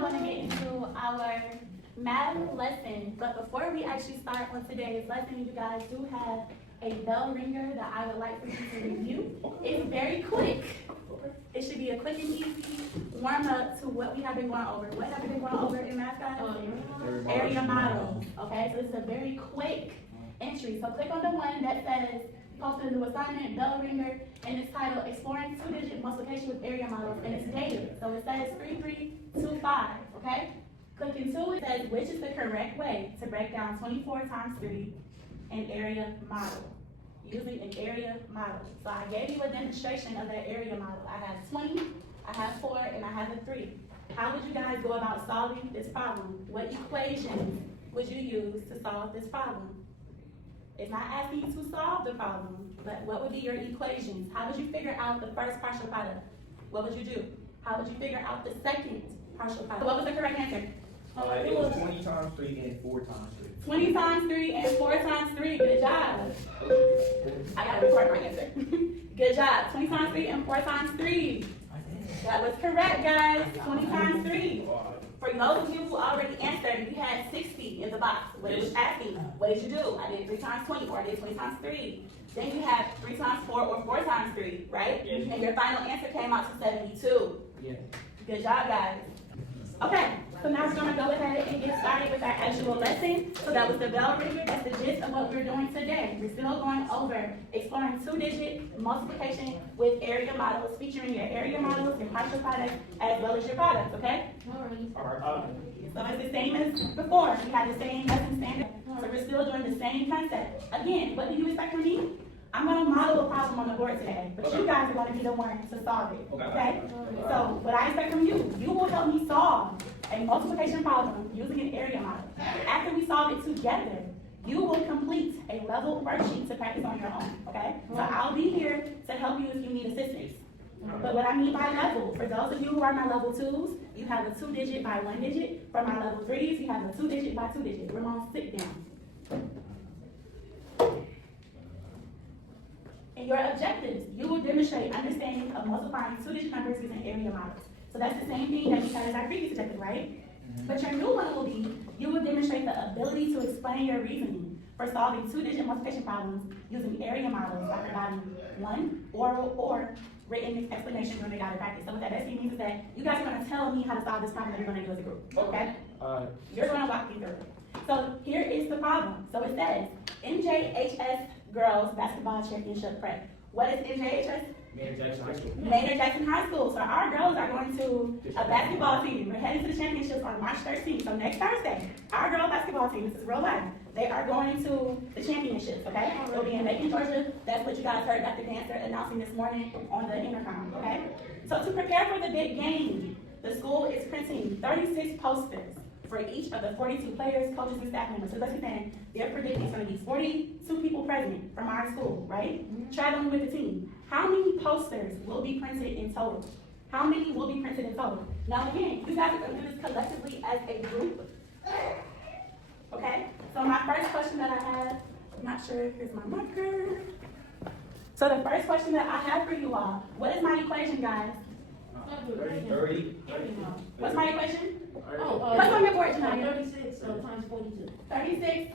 now going to get into our math lesson. But before we actually start on today's lesson, you guys do have a bell ringer that I would like for you to review. It's very quick. It should be a quick and easy warm up to what we have been going over. What have we been going over in math, guys? Area models. Okay, so this is a very quick entry. So click on the one that says posted a new assignment, bell ringer, and it's titled Exploring Two-Digit Multiplication with Area Models, and it's dated. So it says 3325, okay? Click into it, says which is the correct way to break down 24 times 3 in area model, using an area model. So I gave you a demonstration of that area model. I have 20, I have 4, and I have a 3. How would you guys go about solving this problem? What equations would you use to solve this problem? It's not asking you to solve the problem, but what would be your equations? How would you figure out the first partial product? What would you do? How would you figure out the second partial product? What was the correct answer? It was 20 times 3 and 4 times 3. 20 times 3 and 4 times 3. Good job. I gotta record my answer. Good job. 20 times 3 and 4 times 3. That was correct, guys. 20 times 3. For those of you who already answered, you had 60 in the box. What it was asking, what did you do? I did 3 times 20, or I did 20 times 3. Then you have 3 times 4 or 4 times 3, right? Yes. And your final answer came out to 72. Yes. Good job, guys. Okay, so now we're going to go ahead and get started with our actual lesson. So that was the bell ringer. That's the gist of what we're doing today. We're still going over exploring two-digit multiplication with area models, featuring your area models, your partial products, as well as your products, okay? Alright. So it's the same as before. We had the same lesson standard. So we're still doing the same concept. Again, what do you expect from me? I'm going to model a problem on the board today, but you guys are going to be the ones to solve it, okay? So what I expect from you, you will help me solve a multiplication problem using an area model. After we solve it together, you will complete a level worksheet to practice on your own, okay? So I'll be here to help you if you need assistance. But what I mean by level, for those of you who are my level 2s, you have a 2-digit by 1-digit. For my level 3s, you have a 2-digit by 2-digit. Ramon, sit down. In your objectives, you will demonstrate understanding of multiplying 2-digit numbers using area models. So that's the same thing that we had as our previous objective, right? But your new one will be, you will demonstrate the ability to explain your reasoning for solving 2-digit multiplication problems using area models by providing one oral or written explanation during the guided practice. So what that basically means is that you guys are going to tell me how to solve this problem that you're going to do as a group, okay? You're going to walk me through it. So here is the problem. So it says, NJHS Girls Basketball Championship Prep. What is NJHS? Maynard Jackson High School. Maynard Jackson High School. So our girls are going to a basketball team. We're heading to the championships on March 13th. So next Thursday, our girl basketball team, this is real life, they are going to the championships, okay? It'll be in Macon, Georgia. That's what you guys heard Dr. Dancer announcing this morning on the intercom, okay? So to prepare for the big game, the school is printing 36 posters for each of the 42 players, coaches, and staff members. So that's what saying. They're predicting it's going to be 42 people present from our school, right? Traveling with the team. How many posters will be printed in total? How many will be printed in total? Now again, you guys are going to do this collectively as a group. Okay? So my first question that I have, I'm not sure, here's my marker. So the first question that I have for you all, what is my equation, guys? 30. What's my equation? Oh, What's on your board tonight? 36 times 42. 36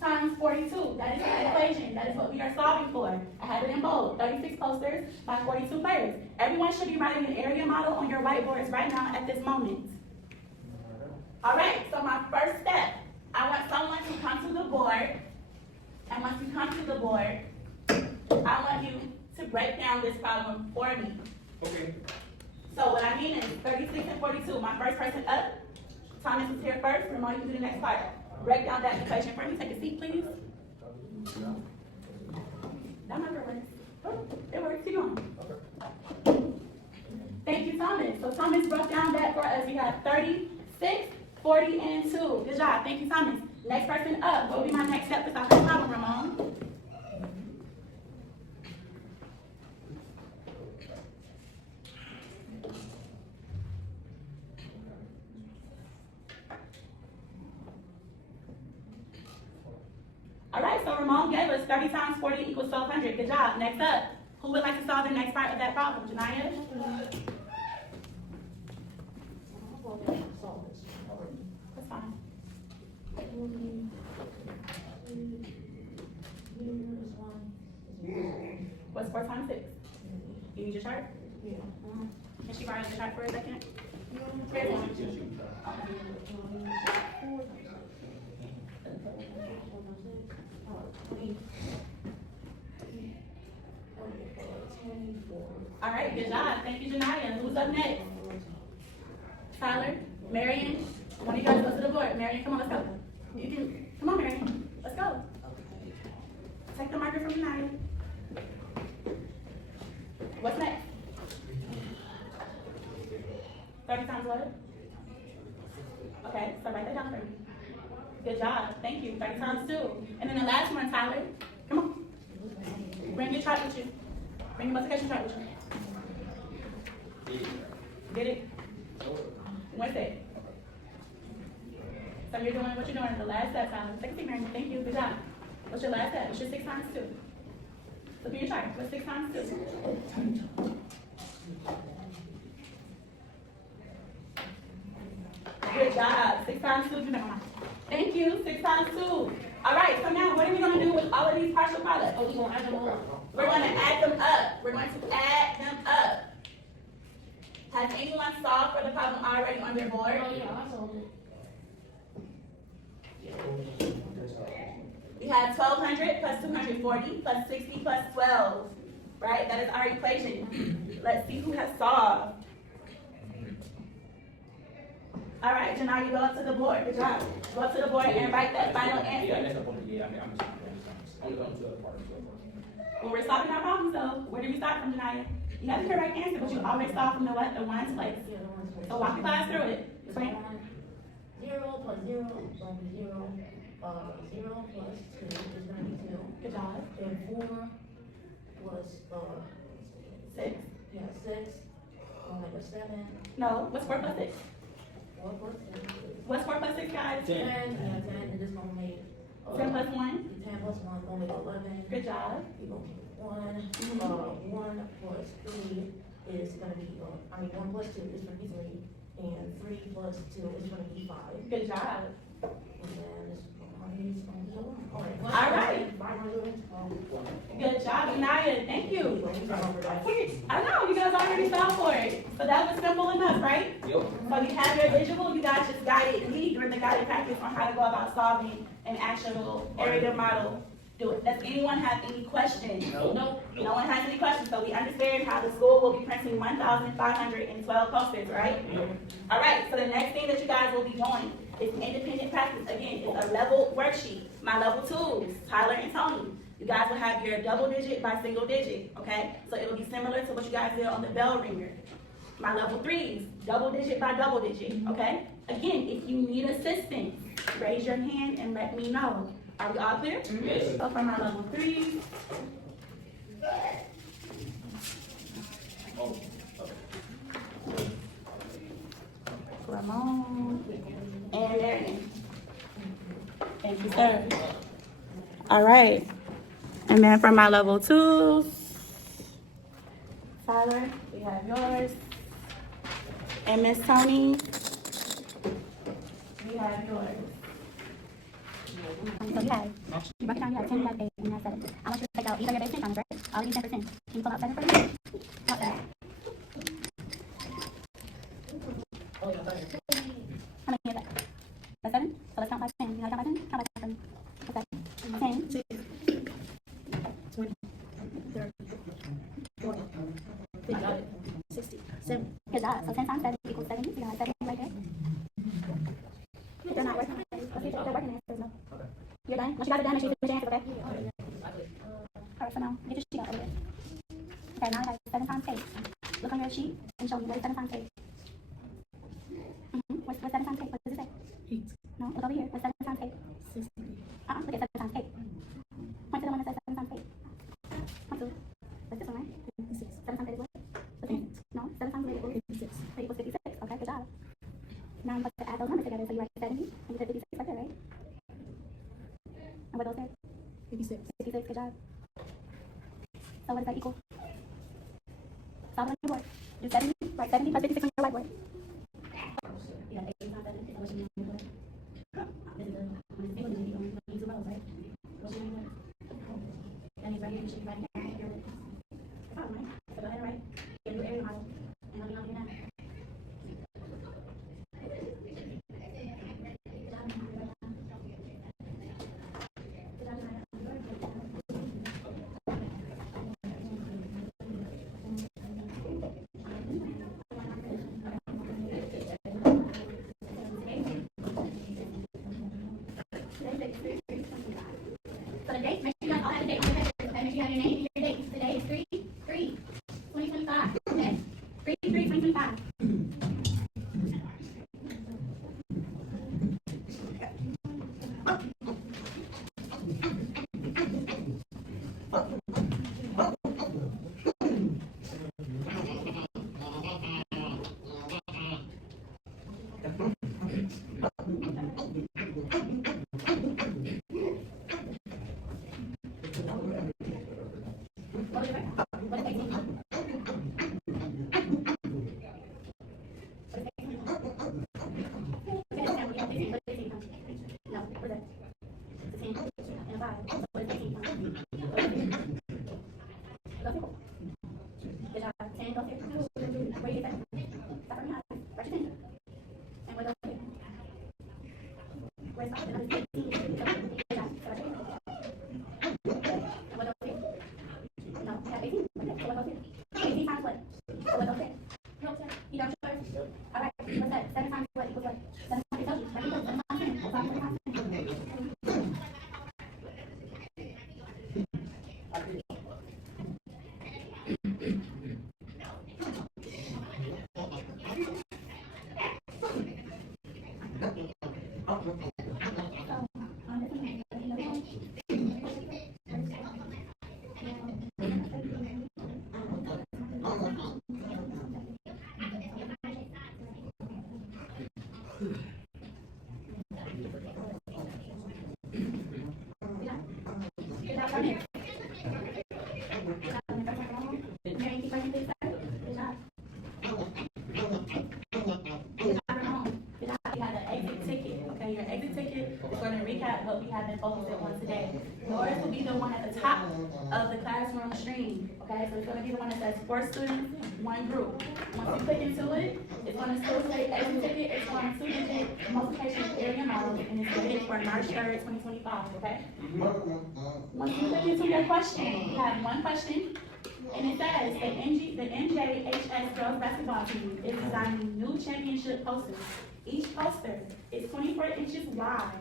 times 42. That is the equation. That is what we are solving for. I have it in bold. 36 posters by 42 players. Everyone should be writing an area model on your whiteboards right now at this moment. All right, so my first step, I want someone to come to the board. And once you come to the board, I want you to break down this problem for me. Okay. So what I mean is 36 and 42. My first person up. Thomas is here first. Ramon, you can do the next part. Break down that equation for me. Take a seat, please. That marker works. Oh, it works. Keep going. Thank you, Thomas. So Thomas broke down that for us. We have 36, 40, and 2. Good job. Thank you, Thomas. Next person up. What will be my next step to solve this problem, Ramon? All right, so Ramon gave us 30 times 40 equals 1,200. Good job. Next up, who would like to solve the next part of that problem? Janaya? So chart for a second? Here's one. All right, good job. Thank you, Janaya. Who's up next? Tyler, Marion. One of you guys go to the board. Marion, come on, let's go. You can, come on, Marion. Let's go. Take the marker from Janaya. What's next? 30 times what? Okay, so write that down for me. Good job. Thank you. 30 times 2. And then the last one, Tyler. Come on. Bring your chart with you. Bring your multiplication chart with you. Did it? Wednesday. So you're doing what you're doing in the last step, Tyler. Thank you, Mary. Thank you. Good job. What's your last step? What's your 6 times 2? Look at your chart. What's 6 times 2? Good job. 6 times 2. Thank you. 6 times 2. All right. So now, what are we going to do with all of these partial products? Oh, we gonna add them all up. We're going to add them up. We're going to add them up. Has anyone solved for the problem already on their board? Oh, yeah, I solved it. We have 1,200 plus 240 plus 60 plus 12. Right? That is our equation. Let's see who has solved. All right, Janai, you go up to the board. Good job. Go up to the board and write that final answer. I'm just only going to the part. When we're solving our problems, though, where do we start from, Janaya? You have the correct answer, but you always start from the what? The ones place. Yeah, the ones for- So walk your class through it. Explain. 0 plus 0 is going to be 0. 0 plus 2 is going to be 2. Good job. And 4 plus, 6. yeah, 6, like a 7. No, what's 4 plus 6? 4 plus 6 is What's 4 plus 6, guys? 10, yeah, 10, and it's gonna make, 10 plus 1? 10 plus 1 is gonna make 11. Good job. You gonna make 1, Mhm. 1 plus 3 is gonna be, 1 plus 2 is gonna be 3, and 3 plus 2 is gonna be 5, Good job. and then it's gonna be 1. All right. All right. 500. Good job, Naya. Thank you. I know, you guys already fell for it. So that was simple enough, right? Yep. So you have your visual, you guys just guided me during the guided practice on how to go about solving an actual area model. Do it. Does anyone have any questions? Nope. No one has any questions, so we understand how the school will be printing 1,512 posters, right? All right, so the next thing that you guys will be doing is independent practice. Again, it's a level worksheet. My level 2s, Tyler and Tony. You guys will have your double digit by single digit, okay? So it'll be similar to what you guys did on the bell ringer. My level 3s, double digit by double digit, okay? Again, if you need assistance, raise your hand and let me know. Are we all clear? Yes. So for my level 3s, Oh, okay. Ramon and Marion. Thank you, sir. All right. And then for my level 2s, Tyler, we have yours. And Miss Tony, we have yours. So you have, you broke it down, you have 10, you have 8, and you have 7. I want you to take out, these are your base 10 times, right? All of these 10%. Can you pull out 7 for me? Not that. Oh, yeah, sorry. How many is that? That's 7? So let's count by 10. You know how to count by 10? Count by 10. What's that? 10. 20, 30, 40, 50, 60, 70. Good job. So 10 times 7 equals 70. So you have 70 right there. If they're not working, let's see if they're working answers. No. You're done? Once you guys are done, make sure you finish your answers, okay? Alright, so now, get your sheet out over there. Okay, now I have 7 times 8. Look on your sheet and show me what is 7 times 8. What's 7 times 8? What does it say? 8, No, look over here. What's 7 times 8? 60. Look at 7 times 8. Point to the one that says 7 times 8. Point to it. That's this one, right? 56. 7 times 8 is what? What's it? No, 7 times 8 equals 56. 8 equals 56. Okay, good job. Now I'm supposed to add those numbers together. So you write 70 and you did 56 right there, right? And what those there? 56. 56, good job. So what does that equal? Solve it on your board. Do 70, write 70 plus 56 on your whiteboard. You got 8 times 7, what's your number? This is the single digit, you only use 2 rows, right? What's your number? That means right here, you should be writing down your problem, right? So go ahead and write your new area model. And let me know when you're done. What we have been focusing on today. Yours will be the one at the top of the classroom screen, okay? So it's gonna be the one that says 4 students, 1 group. Once you click into it, it's gonna still say exit ticket, it's going to digit multiplication area model, and it's good for March 3rd, 2025, okay? Once you click into your question, you have one question, and it says the NJHS girls basketball team is designing new championship posters. Each poster is 24 inches wide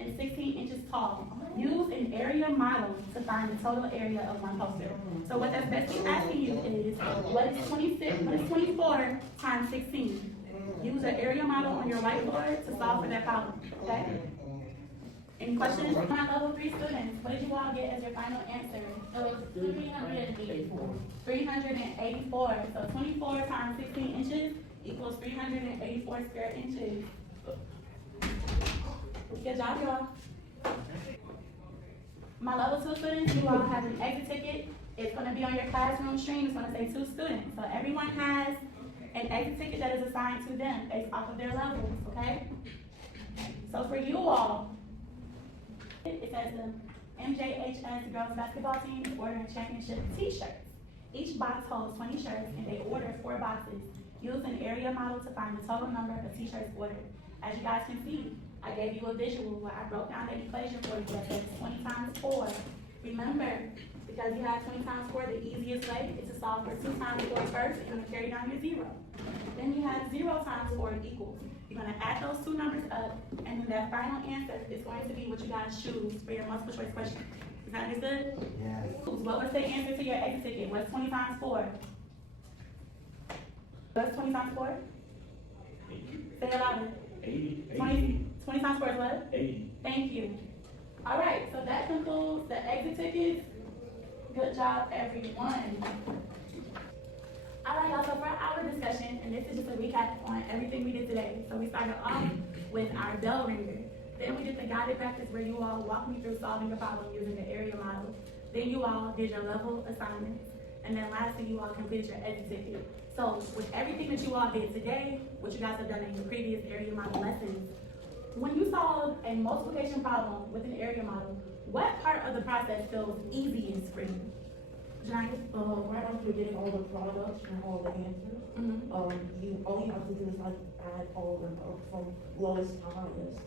and 16 inches tall. Use an area model to find the total area of one poster. So what that's basically asking you is, what is 24 times 16? Use an area model on your whiteboard to solve for that problem, okay? Any questions? My level 3 students, what did you all get as your final answer? So it's 384. 384, so 24 times 16 inches equals 384 square inches. Good job, y'all. My level 2 students, you all have an exit ticket. It's gonna be on your classroom screen. It's gonna say 2 students. So everyone has an exit ticket that is assigned to them based off of their levels, okay? So for you all, it says the MJHS girls basketball team is ordering championship t-shirts. Each box holds 20 shirts and they order 4 boxes. Use an area model to find the total number of t-shirts ordered. As you guys can see, I gave you a visual where I broke down the equation for you that says 20 times 4. Remember, because you have 20 times 4, the easiest way is to solve for 2 times 4 first, and you're gonna carry down your 0. Then you have 0 times 4 equals. You're gonna add those 2 numbers up, and then that final answer is going to be what you guys choose for your multiple choice question. Is that understood? Yeah. What was the answer to your exit ticket? What's 20 times 4? What's 20 times 4? Say it louder. 20 times 4 is what? 80. Thank you. All right, so that concludes the exit tickets. Good job, everyone. All right, y'all, so for our discussion, and this is just a recap on everything we did today. So we started off with our bell ringer. Then we did the guided practice where you all walked me through solving a problem using the area model. Then you all did your level assignments. And then lastly, you all completed your exit ticket. So with everything that you all did today, what you guys have done in your previous area model lessons, when you solve a multiplication problem with an area model, what part of the process feels easiest for you? Janaya? Right after you're getting all the products and all the answers, you all you have to do is like add all of them up from lowest to highest.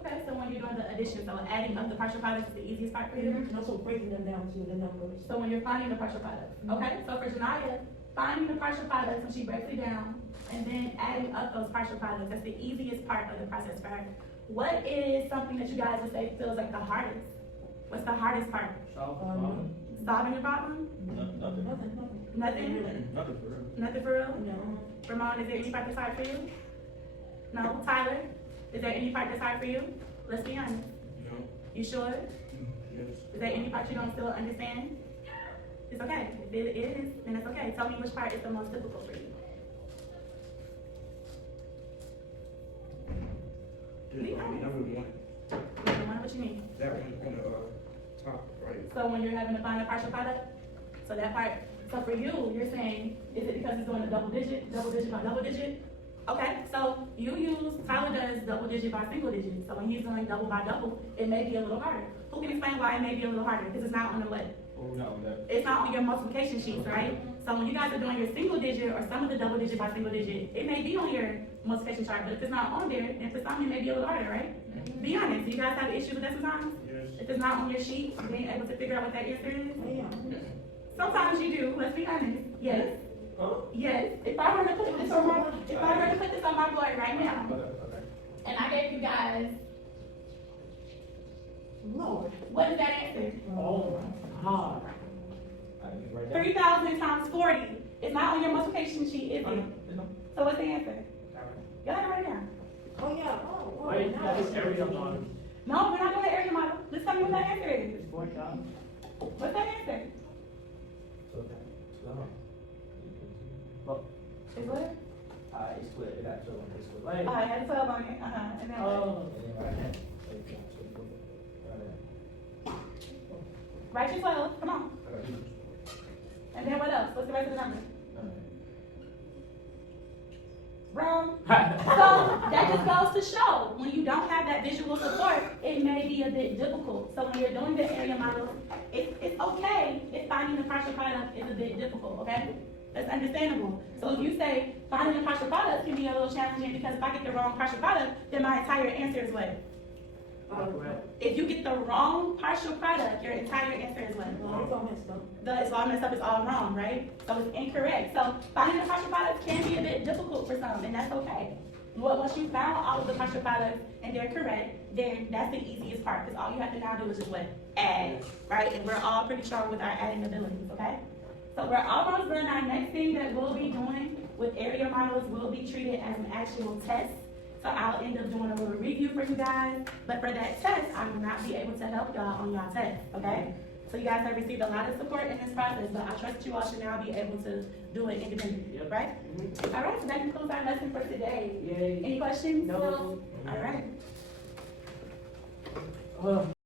Okay, so when you're doing the addition, so adding up the partial products is the easiest part for you? And also breaking them down to the numbers. So when you're finding the partial products, okay? So for Janaya, finding the partial products when she breaks it down, and then adding up those partial products, that's the easiest part of the process for her. What is something that you guys would say feels like the hardest? What's the hardest part? Solving the problem? Nothing. Nothing? Nothing for real. Nothing for real? No. Ramon, is there any part that's hard for you? No? Tyler, is there any part that's hard for you? Let's be honest. No. You sure? Yes. Is there any part you don't still understand? It's okay. If it is, then it's okay. Tell me which part is the most difficult for you. Be honest. Number one. What you mean? That one on the, top, right? So when you're having to find a partial product, so that part, so for you, you're saying, is it because he's doing a double digit by double digit? Okay, so you use, Tyler does double digit by single digit, so when he's doing double by double, it may be a little harder. Who can explain why it may be a little harder? Because it's not on the what? Oh, no, that. It's not on your multiplication sheets, right? So when you guys are doing your single digit or some of the double digit by single digit, it may be on your multiplication chart, but if it's not on there, then for some it may be a little harder, right? Be honest, do you guys have an issue with that sometimes? Yes. If it's not on your sheet, being able to figure out what that answer is? Yeah. Sometimes you do, let's be honest. Yes. Huh? Yes. If I were to put this on my board right now, Okay. and I gave you guys, Lord. what is that answer? Oh, hard. I can write that. 3,000 times 40. It's not on your multiplication sheet, is it? So what's the answer? Go ahead and write it down. Oh, yeah. Oh, oh, Wait, now that is it's area everything. model. No, we're not doing the area model. Just tell me what that answer is. It's 4,000. What's that answer? Is what? It's split, it got 12, it's split. Wait. I had 12 on it. And then Oh. write your 12. Come on. And then what else? What's the rest of the number? Wrong. So that just goes to show when you don't have that visual support, it may be a bit difficult. So when you're doing the area model, it's okay if finding the partial product is a bit difficult, okay? That's understandable. So if you say finding the partial product can be a little challenging because if I get the wrong partial product, then my entire answer is what? If you get the wrong partial product, your entire answer is what? No, it's all messed up. It's all messed up, it's all wrong, right? So it's incorrect. So finding the partial products can be a bit difficult for some, and that's okay. Well, once you found all of the partial products and they're correct, then that's the easiest part, because all you have to now do is just what? Add, right? And we're all pretty strong with our adding abilities, okay? So we're almost done. Our next thing that we'll be doing with area models will be treated as an actual test. So I'll end up doing a little review for you guys, but for that test, I will not be able to help y'all on y'all test, okay? So you guys have received a lot of support in this process, but I trust you all should now be able to do it independently, Yep. right? All right, so that concludes our lesson for today. Yay. Any questions? No. All right.